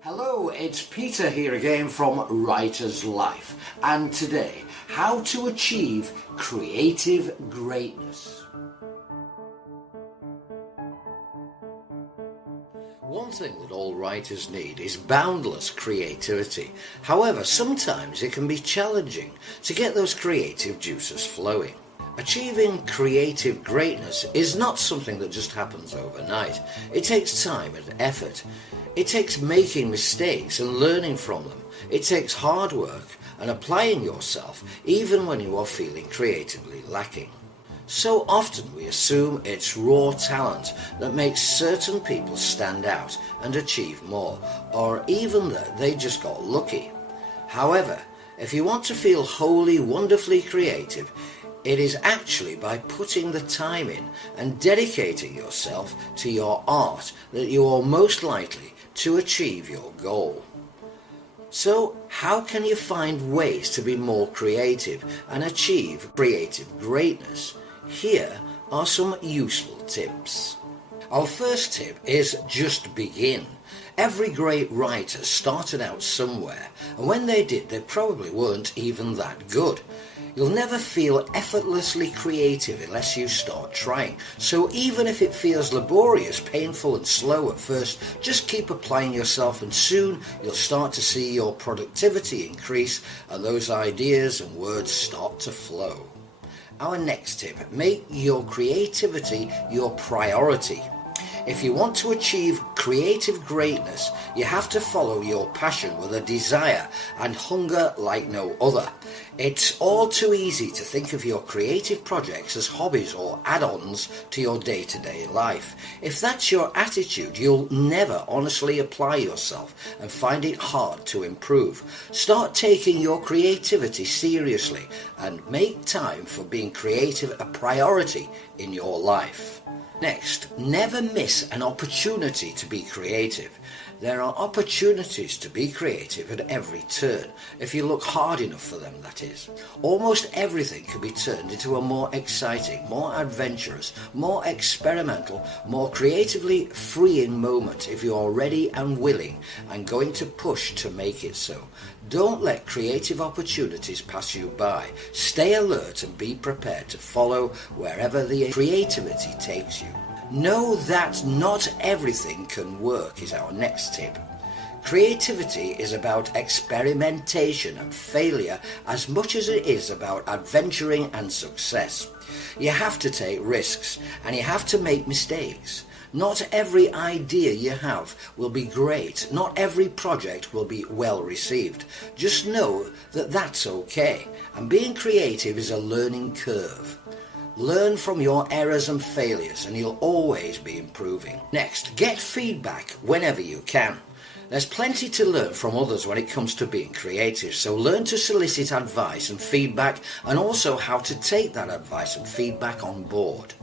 Hello, it's Peter here again from Writer's Life, and today, how to achieve creative greatness. One thing that all writers need is boundless creativity. However, sometimes it can be challenging to get those creative juices flowing. Achieving creative greatness is not something that just happens overnight. It takes time and effort. It takes making mistakes and learning from them. It takes hard work and applying yourself even when you are feeling creatively lacking. So often we assume it's raw talent that makes certain people stand out and achieve more, or even that they just got lucky. However, if you want to feel wholly wonderfully creative, it is actually by putting the time in and dedicating yourself to your art that you are most likely to achieve your goal. So, how can you find ways to be more creative and achieve creative greatness? Here are some useful tips. Our first tip is just begin. Every great writer started out somewhere, and when they did, they probably weren't even that good. You'll never feel effortlessly creative unless you start trying. So even if it feels laborious, painful and slow at first, just keep applying yourself and soon you'll start to see your productivity increase and those ideas and words start to flow. Our next tip, make your creativity your priority. If you want to achieve creative greatness, you have to follow your passion with a desire and hunger like no other. It's all too easy to think of your creative projects as hobbies or add-ons to your day-to-day life. If that's your attitude, you'll never honestly apply yourself and find it hard to improve. Start taking your creativity seriously and make time for being creative a priority in your life. Next, never miss an opportunity to be creative. There are opportunities to be creative at every turn, if you look hard enough for them, that is. Almost everything can be turned into a more exciting, more adventurous, more experimental, more creatively freeing moment if you are ready and willing and going to push to make it so. Don't let creative opportunities pass you by. Stay alert and be prepared to follow wherever the creativity takes you. Know that not everything can work is our next tip. Creativity is about experimentation and failure as much as it is about adventuring and success. You have to take risks and you have to make mistakes. Not every idea you have will be great. Not every project will be well received. Just know that that's okay. And being creative is a learning curve. Learn from your errors and failures and you'll always be improving. Next, get feedback whenever you can. There's plenty to learn from others when it comes to being creative, so learn to solicit advice and feedback and also how to take that advice and feedback on board.